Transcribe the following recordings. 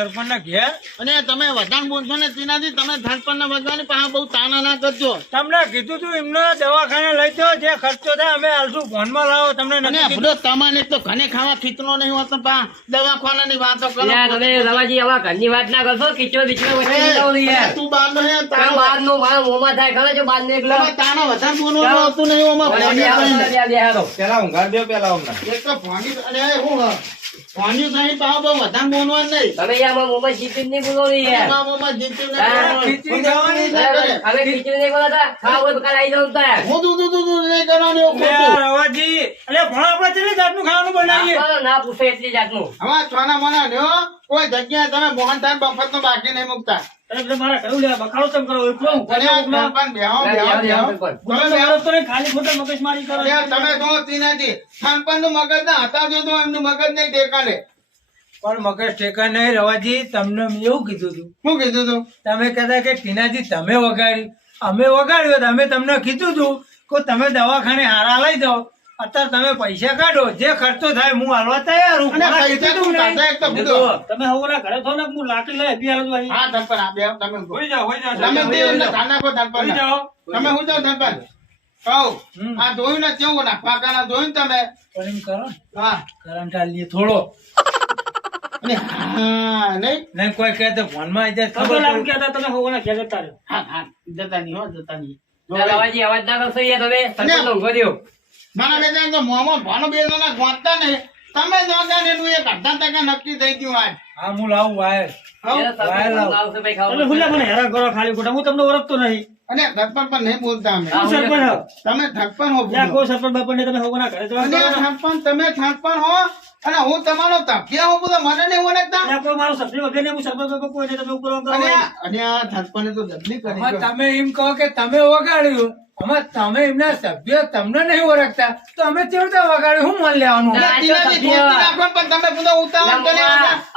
સરપંચ ઘેર અને તમે વધારે બોલશો ને તેનાથી તમે સરપંચ વધવાની પાસે બહુ તાના ના કરજો તમને કીધું તું એમને દવાખાને લઈ જાઓ જે ખર્ચો થાય અમે હાલશું ફોનમાં લાવો તમને અને? બધો તમારે તો ઘણે ખાવા ખીચનો નહીં હોતો પા દવાખાનાની વાતો કરો તમે રવાજી આવા ઘરની વાત ના કરશો કિચડો બિચડો વચ્ચે નહીં લાવો ને યાર. તું બહાર નો તારો- બહારનું મારા મોંમાં થાય ખબર છે એકલો? તમે તાનો વધારે બોલવાનું હોતું નહીં ઓમાં. પેલા ઊંઘાડ દો પેલા અમને એક તો ફોની અરે હું હ, ભોંડી થઈને બહુ વધારે બોલવાનું નહીં તમે યાર મારા મોંમાં જીતી નહીં બોલો ને યાર. નહીં. ના કરે. નહીં બોલાતા ખાવ હોય તો જાઉં તાર. હું તું તું તું તું નહીં કરવાનું એવું ખોટું. રવાજી એટલે ભણો આપણે કેટલી જાતનું ખાવાનું બનાવીએ ના, ના પૂછે એટલી જાતનું હવે છોના મોના લ્યો કોઈ જગ્યાએ તમે મોહનથાળ મફત નો બાકી નહીં મૂકતા મારે બખાડો ચમ કરો એટલો ખાલી ખોટા કરો. તમે તો નું મગજ ના હટાવજો તો એમનું મગજ નહીં ટેકાને પણ મગજ ટેકા નહીં રવાજી તમને એવું કીધું હતું શું કીધું તું? તમે કહેતા કે ટીનાજી તમે વગાડી અમે વગાડ્યો અમે તમને કીધું હતું કે તમે દવાખાને હારા લઈ જાઓ. અત્યારે તમે પૈસા કાઢો. જે ખર્ચો થાય હું હાલવા તૈયાર હું. તમે હવના ઘરે થો ને હું લાકડી લઈ બી હાલ ભાઈ હા ધનપન આ તમે હોઈ જાઓ હોઈ જાઓ તમે તે એમને જાઓ. ધનપન. હોઈ જાઓ. તમે હું જાઓ ધનપન? કહું આ ધોયું ને કેવું નાખવા કાના ધોયું તમે? પણ કરો હા. કરંટ આલીએ થોડો. હા નહીં? નહીં કોઈ કહે તો ફોનમાં આવી ખબર લાવું તમે હોવાના ઘેર જતા રહ્યો. હા હા જતા નહીં હો જતા નહીં. અવાજ ના કરશો યાર તમે. મારા બેટા તો મોમાં ભાનો બેસવાના ગોતતા ને તમે નોંધા ને એનું એક અડધા ટકા નક્કી થઈ ગયું આજ. હા હું લાવું વાયર ને. ને. તમે એમ કહો કે તમે વગાડ્યું આમાં તમે એમના સભ્ય તમને નહીં ઓળખતા તો અમે કેવી વગાડે શું મન લેવાનું? પણ તમે બધો ઉતાવળ કરી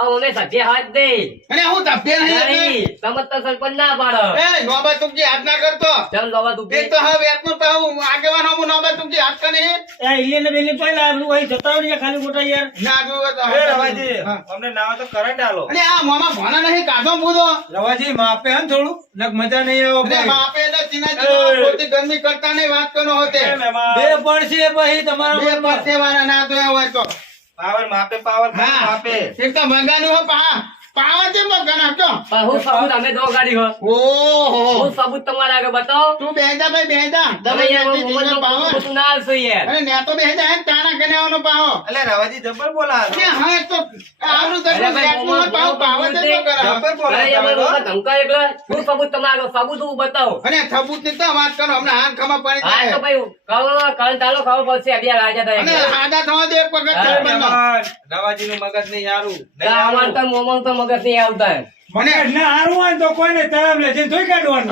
અમે સભ્ય હાથ દે અને હું નહીં તમે તો સરપંચ ના પાડો. એ નોબત તુમજી હાથ ના કરતો. ચલ લોવા તું એક તો હવે એકનું તો હું આગેવાન હું નોબત તુમજી હાથ કરે યા ઇલે ને બેલી પહેલા આટલું અહીં જતા રહો ખાલી ખોટા યાર. ના જોવે એ રવાજી હા. અમને નાવા તો કરંટ આલો. અને આ મામા ભાણા નહીં કાઢો બુધો રવાજી માપે હે થોડું? નક મજા નહીં આવે. બાપે ને ટીનાજી ખોટી ગરમી કરતા નહીં વાત કરો હોતે. બે પડશે પછી તમારા બે મનમાં. વાળા ના જોયા હોય તો પાવર માપે પાવર હા માપે એક તો મંગાનું હો પા પાવા છે તો હું સબૂત અમે દો ગાડી હો. ઓહો. હું સબૂત તમારા આગળ બતાવો. તું બેજા ભાઈ બેજા તમે યાર દવા મોહમ્મદ નો પાવો ખોટું ના હાલશો યાર. અને ને તો બેજા હે તાણા કને પાવો. એટલે રવાજી જબર બોલા અને હા તો આવરું તો અરે ભાઈ, એકનું હો પાવો પાવો તો કરા જબર બોલા અરે યાર, મારા મોહમ્મદ એટલે હું સબૂત તમારા આગળ સબૂત હું બતાવો. થબૂતની તો વાત કરો હમણાં હાથ ખમા પડી હા તો ભાઈ ચાલો ખાવ પડશે અભી રાજા થાય અને હાડા થવા દે એક વખત રવાજી નું મગજ નહીં સારું નહીં અમાર તો મોમન તો મગજ નહીં આવતા મગજ ના હારું હોય તો કોઈને તરફ લે ધોઈ કાઢવાનું.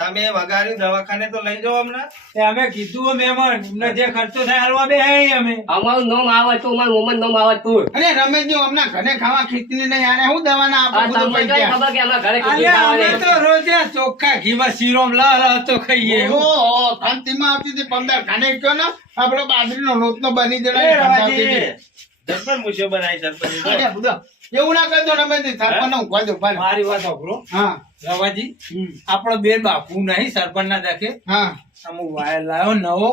તમે વગાડ્યું દવાખાને તો લઈ જાઓ અમને અમે કીધું મેમણ એમને જે ખર્ચો થાય હાલવા બે હે અમે. અમારું નામ આવે તું અમારું મોમન નામ આવે તું. અને રમેશજી હમણાં ઘરે ખાવા ખીચડી નહીં આને હું દવાના આપો બધું પૈસા. ખબર કે અમારા ઘરે ખીચડી અલ્યા અમે તો રોજ ચોખ્ખા ઘીમાં શીરોમ લા લા તો ખાઈએ. ઓહો ખાંતીમાં આવતી હતી પંદર ખાને કયો ને આપડે બાજરીનો લોટનો બની જણાય જબર મૂછો બનાવી સરપંચ અરે એવું ના દો મારી વાત સાંભળો. હા. રવાજી આપણો બે બાપુ નહીં સરપંચ ના દેખે. હા. વાયર લાવ્યો નવો.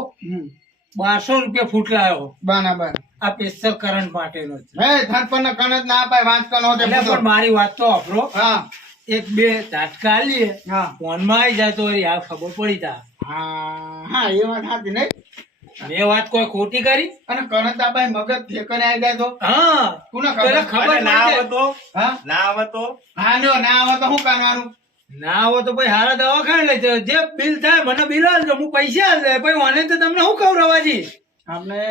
બારસો રૂપિયા ફૂટ લાવ્યો બરાબર. આ પેસ્ટર કરંટ માટેનો છે. હે સરપંચને કરંટ ના અપાય બુધો. પણ મારી વાત તો સાંભળો. હા. એક બે ઝાટકા લઈએ હા. ફોનમાં આવી જાય તો યાર ખબર પડી તા. હા હા એ વાત સાચી નહીં? મેં વાત કોઈ ખોટી કરી? અને કરંટ મગજ ઠેકાણે આવી જાય તો? હા. તું ખબર? ખબર ના આવતો હા? ના આવતો હા નો ના આવતો હું શું કરવાનું? ના આવો તો ભાઈ હારા દવાખાને લઈ જાય જે બિલ થાય મને બિલ આવજો હું પૈસા દે ભાઈ મને તો તમને શું કહું રવાજી? આપણે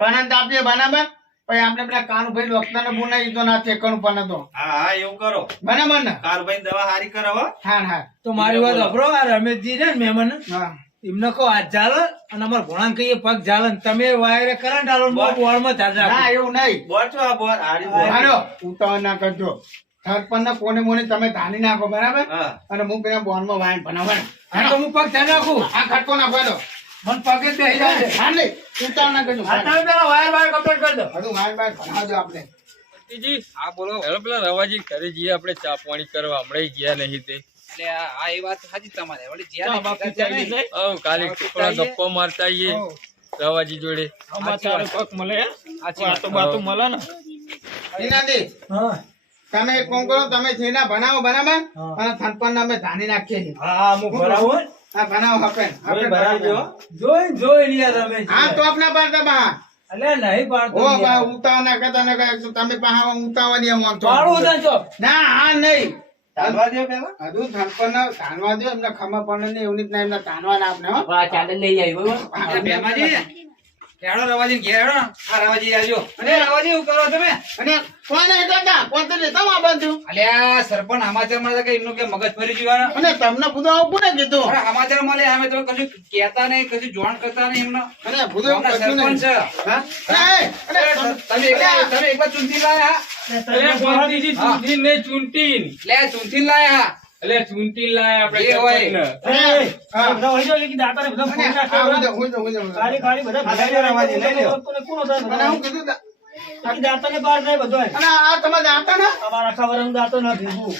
કરંટ આપીએ બરાબર? પછી આપણે પેલા કાનુભાઈ ડોક્ટરને બોલાવી તો ના ઠેકાણું પણ તો હા હા એવું કરો. બરાબર ને? કાનુભાઈ દવા હારી કરો હો હા હા તો મારી વાત અભરો આ રમેશજી છે ને મહેમાન. હા. એમને કહો આ ચાલે અને અમારા ભોળાને કહીએ પગ ચાલે તમે વાયરે કરંટ આલો ને હું બોર્ડમાં ચાર્જ ના રાખું એવું નહીં. બોર છો આ બોર હારી ઉતાવળ ના કરજો. સરપંચ કોને મોને તમે ધાની નાખો બરાબર? અને હું પેલા બોનમાં વાઈન બનાવવા હા તો હું પગ ચાર્જ નાખું. આ ખટકો નાખો હેલો. મન પગે જ બેસી જાય હા નહીં. ઉતાવળ ના કરજો. હા તમે પેલા વાયર વાયર કમ્પ્લીટ કરી દો વાઈન વાઈન બનાવજો આપણે. આ બોલો. પેલા રવાજી ઘરે જઈએ આપણે ચા પાણી કરવા. હમણાં ગયા નહીં તે. એટલે આ એ વાત સાચી તમારે. વળી જ્યાં ચા બાપુ ભેગા થયા ચાલી ને, જાય. ઓ કાલે થોડા મારતા આવીએ. રવાજી જોડે. સમાચાર કોક મળે. વાતો બાતો મળે ને. ટીનાજી, હા. તમે એક કામ કરો તમે છેના બનાવો બરાબર અને થનપણને અમે ધાની નાખીએ હા હું ભરાવું. હા બનાવો હપેન હપેન ભરાવજો જોઈ જોઈ લ્યા તમે હા તો આપના પાડતા બા. અલ્યા નહીં પાડતો ઓ બા લ્યા. ઉતાવળ ના કરતા ના કરતા તમે પાહા ઉતાવળ નહીં તો. પાડું ના હા નહીં. ચાલવા દો પેલા હજુ થનપણને ધાનવા દો એમને ખબર પડે નહીં એવું નહીં એમને ધાનવા ના આપને હો. આ લઈ આવી બરોબર એટલે રવાજી ઘેર હેડો. આ રવાજી આવજો. અને રવાજી એવું કરો તમે? અને કોને હતા કોણ તો લેતા માં અલ્યા સરપંચ સમાચાર મળે કે એમનું કે મગજ ફરી ગયું અને તમને બધું આવું કોને કીધું? અરે સમાચાર મળે અમે તો કશું કહેતા નહીં કશું જોણ કરતા નહીં એમનો. અને નહીં. સરપંચ હા? તમે તમે એકલા ચૂંટી લાયા. અલે શાંતિજી ચૂંટીને નહીં ચૂંટીન. લે ચૂંટી લાયા. અલે ચૂંટીને લાયા આપણે એ હોય. સરપંચને. એ, હા. બધા દાતાને અને હતા બહાર બધો આ દાંતા ને અમારા આખા દાતો ના ભેગું.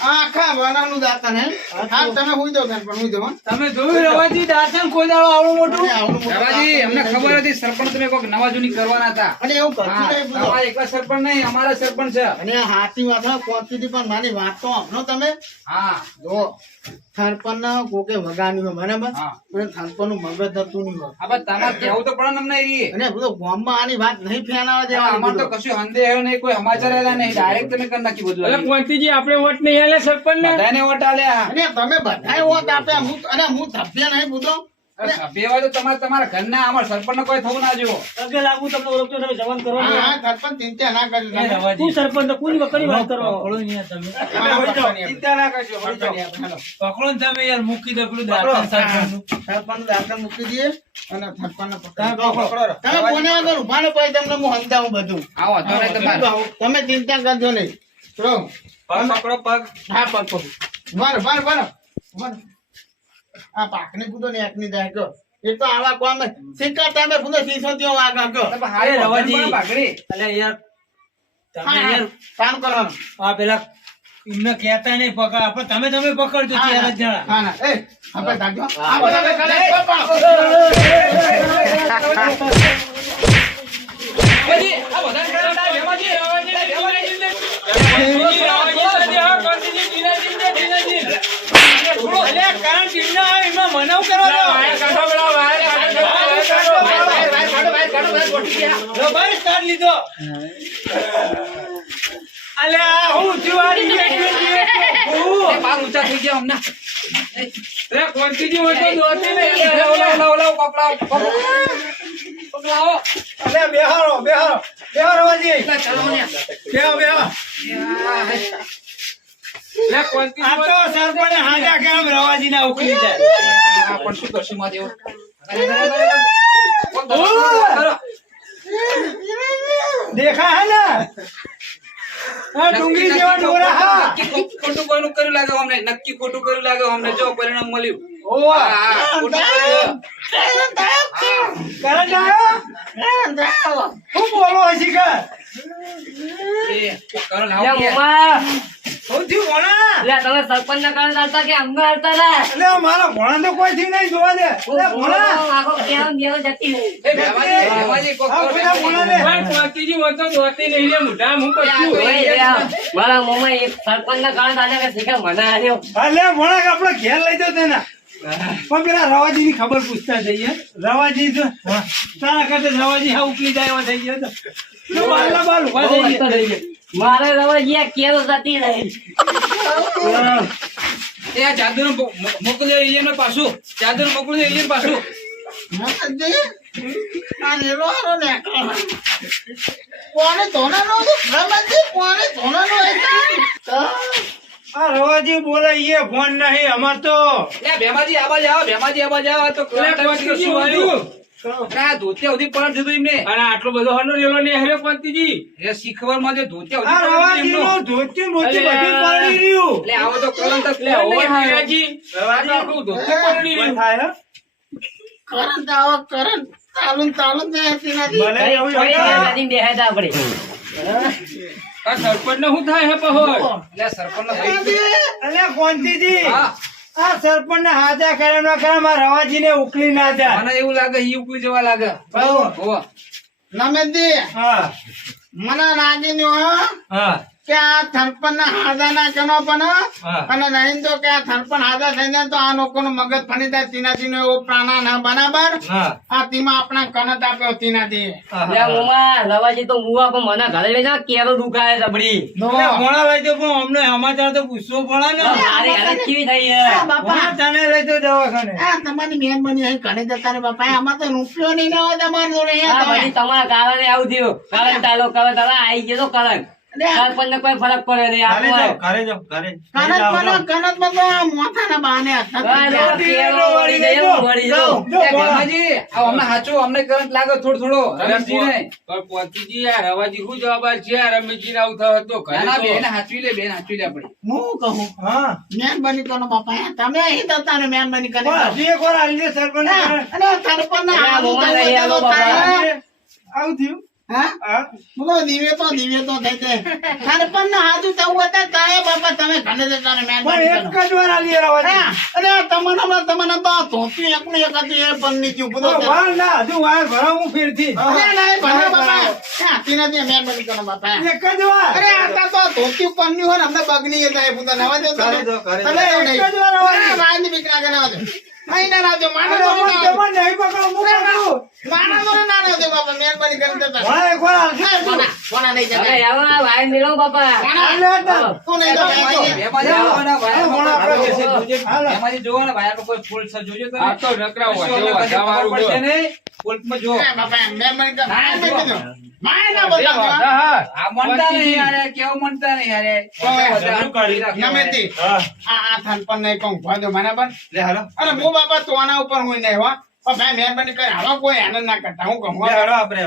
દાંતા ને હા? તમે હુઈ જાઓ બેન, પણ હુઈ જાઓ, તમે જોયું રવાજી? દાંતણ કોઈ દાડો આવડું મોટું? અને આવડું મોટું રવાજી અમને ખબર હતી સરપંચ તમે કોઈક નવા જૂની કરવાના હતા. અને એવું કરતું હા, નહીં બધું. તમારા એકલા સરપંચ નહીં અમારા સરપંચ છે. અને હાથી વાત પહોંચી હતી પણ મારી વાત તો સાંભળો તમે. હા જો સરપંચ કોકે વગાડ્યું હોય, બરાબર. અને સરપંચનું મગજ થતું નહીં તમારે કહેવું તો પડે ને અમને એ અને બધું ગામમાં આની વાત નહીં ફેલાવા દેવા અમારે તો. કશું સંદેહ નહીં કોઈ સમાચાર આવેલા નહીં ડાયરેક્ટ તમે કરી નાખી બધું અલે શાંતિજી આપણે વોટ નહીં આલે સરપંચ ને બધાને વોટ આલે અને તમે બધાય વોટ આપ્યા હું અને હું સભ્ય નહીં બધો સભ્ય તો તમારે તમારા ઘરના આમાં સરપંચ કોઈ થવું ના જુઓ. પગે લાગુ તમને ઓળખતો તમે જવાન કરો હા સરપંચ ચિંતા ના કરજો તું સરપંચ તો કોની વકરી વાત કરો? પકડો ને તમે. ચિંતા ના કરજો. પકડો ને તમે યાર મૂકી દો પેલું પકડો. દાંતણ સરપંચ દાતા મૂકી દઈએ અને સરપંચને પકડી. તમે પકડો. તમે કોને આગળ ઊભા ને પછી તમને હું સમજાવું બધું. આવો તો નહીં તમારે તમે ચિંતા કરજો નહીં. પગ પકડો પગ. હા પગ પકડો. ઊભા રહો, ઊભા રહો, ઊભા રહો. ઊભા રહો. આ પાકની કૂદો ને એકની જાય કયો. એ તો આવા કોમ સિક્કા તમે કૂદો સીસો ત્યાં વાગા કયો. તમે એ રવાજી. અલ્યા યાર તમે હા, યાર કામ કરવાનું આ પેલા એમને કહેતા નહીં પકડ પણ તમે તમે પકડજો હા, ચાર જણા હા, ના. એ, આપણે ભાગજો. આ બધા બેઠા રહે. ભેમાજી, આ બધાને કરાવતા, ભેમાજી, અલ્યા કારણ કે એમને આ એમાં મનાવ કરવા દો. લો ભાઈ સ્ટાર્ટ લીધો અલ્યા હું થયું આ રીતે એ બાર ઊંચા થઈ ગયા અમને શાંતિજી હોય તો દોતી નહીં ઓલા, ઓલા, ઓલા, પકડાવો, પકડાવો. પકડાવો. અલ્યા બેહારો બેહારો બેહારો બે એટલા ચાલો ને. બેહો બેહો આ તો સરપંચ હાજા કેમ રવાજી ના ઉકલી જાય પણ શું કરશું માં દેવો? દેખા હે ને? આ ડુંગળી જેવા ડોરા હા. ખોટું કોઈનું કર્યું લાગે અમને? નક્કી ખોટું કર્યું લાગે અમને? જો પરિણામ મળ્યું. સરપંચ ના કારણ આવતા કે અમને આવતા હતા એટલે મારા ભણા તો કોઈ થી નહીં જોવા દે. ને મારા મોમા એક સરપંચ ના કારણ કે મને આલ્યો. અલે ભણા કે આપણે ઘેર લઈ જાવ તેના. પણ પેલા રવાજી ની ખબર પૂછતા જઈએ. રવાજી તો તારા કરતા રવાજી હા ઉકલી જાય એવા થઈ ગયા તો. બારલા ઊભા થઈ ગયા. મારે રવાજી આ કેરો જતી રહી. એ મો- મોકલી દે એલિયનને પાછું. જાદુનું મોકલી દે એલિયન પાછું. ને. કોને ધોના નો રમતજી, કોને ધોનાનો હતો? આ રવાજી બોલે ફોન નહીં અમાર તો. એ ભેમાજી આવા જાવ ભેમાજી આવા જાવ તો શું આવ્યું? અરે ધોતિયા સુધી પલટ દીધું એમને. અને આટલો બધો હનો રેલો ને હરે શાંતિજી એ શીખવાડમાં જે ધોતિયા સુધી પલટ રવાજી દીધું નું ધોતી મોતી અલ્યા. પડી રહ્યું. એટલે આવો તો કરો ને તો લે કોણ ઓય નહીં. હારે? હીરાજી રવાજી આપણું ધોતું પકડી રહ્યું. થાય કરંટ આવો, કરંટ. ચાલુ ને ચાલુ જ જાય એવું કોઈ હોય. સરપંચ ને શું થાય હે પહોળ? એટલે સરપંચ અલ્યા કોંતીજી આ સરપંચ ને હાજા કરે ના કરે મારા રવાજી ને ઉકલી ના જાય. મને એવું લાગે ઈ ઉકળી જવા લાગે. હોવે. હા. મને લાગી ન્યું હા. કે આ થરપણ ના હાદા ના કનો પણ અને નહીં તો કે આ થરપણ હાદા થઈ જાય તો આ લોકોનું મગજ ફરી જાય તીનાથી નો એવો પ્રાણા ના બરાબર? આ તીમાં આપણા કનત આપ્યો તીનાથી રવાજી તો મુવા પણ મને ઘરે લઈ જા કેરો દુખાય જબડી અલ્યા, લઈ દો પણ અમને સમાચાર તો પૂછવો પડે ને. કેવી થઈ બાપા. તને લઈ દવાખાને. આ તમારી મહેરબાની અહીં ઘરે જતા રે બાપા. આમાં તો રૂપિયો નહીં ના હોય તમારે તમારા કારણે આવું થયું. કારણ તાલો કરે તારા આઈ ગયો તો કારણ સરપંચ કોઈ ફરક પડે નહીં ઘરે ઘરે જાઓ ઘરે કનત પણ કનતમાં તો આ મોથાના બહાને હતા. હા, કેરો વળી જાય એવું વળી જાય. જો, એ ઘોડા. ગમાજી, આ અમને હાચું, અમને કરંટ લાગે થોડો થોડો રમેશજીને. પણ પોતીજી આ રવાજી શું જવાબ છે રમેશજી ને આવું થયો તો ઘરે ના, ના, બેન હાચવી લે બેન હાચવી લે આપણે હું કહું હા મહેરબાની કરો બાપા તમે અહીં જતા ને મહેરબાની બની પણ હજી એક વાર આલી દે સરપંચ અને તો આવો બાપા. થાય. બોલો દીવે તો દીવે તો થઈ જાય. સરપંચના હાથું હાજુ થવું હતા તારે બાપા તમે ઘરે જતા રે પણ એક જ વાર આલી રવાજી અરે તમને હમણાં તમને તો ધોતી ને એક હતી એ પણ ની. બધું. ના હજુ વાર ભરા હું ફેરથી. અરે, ના, એ બાપા. હા, તેનાથી મહેરબાની કરો બાપા. એક જ વાર. અરે આ તો ધોતી ઉપરની હોય ને અમને બગની એ થાય પૂતા નવા દો નહીં. એક જ વાર આવવાની. અરે, રાજની બીક લાગે નવા દો. અહીં ના રાજો માનો ના. નહીં પકડું, હું પકડું. માનો દોરી ના આવજો બાપા મહેરબાની કરીને જતા રહો. ભણા એક વાર આલશે. હા, કોના કોના નહીં હવે જતા આવો ને વાય બાપા. કોના આલે જ ના. તું નહીં જતા બેમાજી જોવાના હાલો, ભણા આપણે ભાઈ જોજે. હાલો. જોવાના ભાઈ આપણે કોઈ ફૂલ છે જોજો તમે. આ તો નકરા જો. બાપા મહેરબાની કર. માય ના. આ મનતા નહીં યાર કેવું મનતા નહીં યાર આ કહું. ભાજો બરાબર લે હાલો. અરે હું બાપા સોના ઉપર હું નહીં હો. પણ ભાઈ મહેરબાની કરી. હવે કોઈ આનંદ ના કરતા. હું કહું હો. આપણે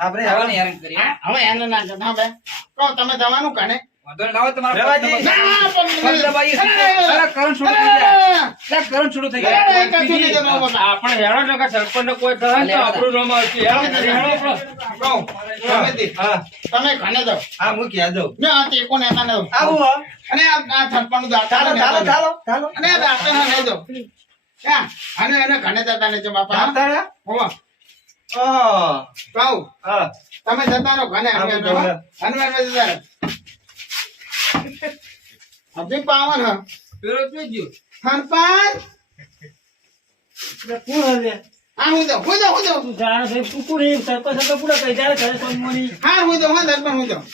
આપણે હવે. હેરાન કરીએ. હવે આનંદ ના કરતા. હા કહો તમે જવાનું કાને. આપણે ટકા સરપંચ કોઈ આપણું નામ આવશે. તે. હા. તમે હા હું ક્યાં જાઉં? મેં આ ટેકો નેતા ને આવું અને આ ચાલો ચાલો ચાલો ચાલો. અને આ ને. અને એને ઘણે જતા ને બાપા. હોવા. કહું, હા. તમે જતા રહો ઘણે હા, હનુમાન જતા રહો. હજી પાવન હ. પેલો જોજો. હરપાન કોણ હલે? હા હું જાઉં હું જાઉં હું તું જાણે હું કુકુરી, સરપંચ પૂરા કહી જાય, ઘરે સોનમોની. હા હું જાઉં હા ધર્મન હું જાઉં.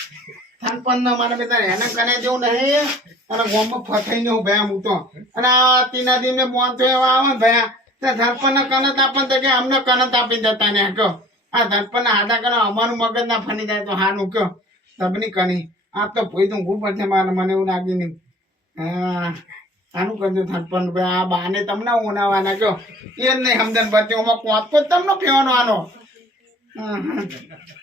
થાનપણ ના મારા બેટા એને કને જેવું નહીં. અને ગોમમાં ફસાઈ ને ભયા હું તો. અને આ તીના દીને મોન એવા આવે ભયા. તે ધરપણ ના કનત આપે તો અમને કનત આપી દેતા ને કહો. આ ધરપણ ના હાથા કરો અમારું મગજ ના જાય તો હાનું કહો. તબની કની. આ તો ભૂઈ તો ખૂબ પડશે મારે મને એવું લાગી નહીં. હા. આનું કરજો ધરપણ આ બાને તમને ઉનાવાના કહો. એ જ નહીં સમજણ કોત કોત તમને પીવાનો આનો. હા, હા.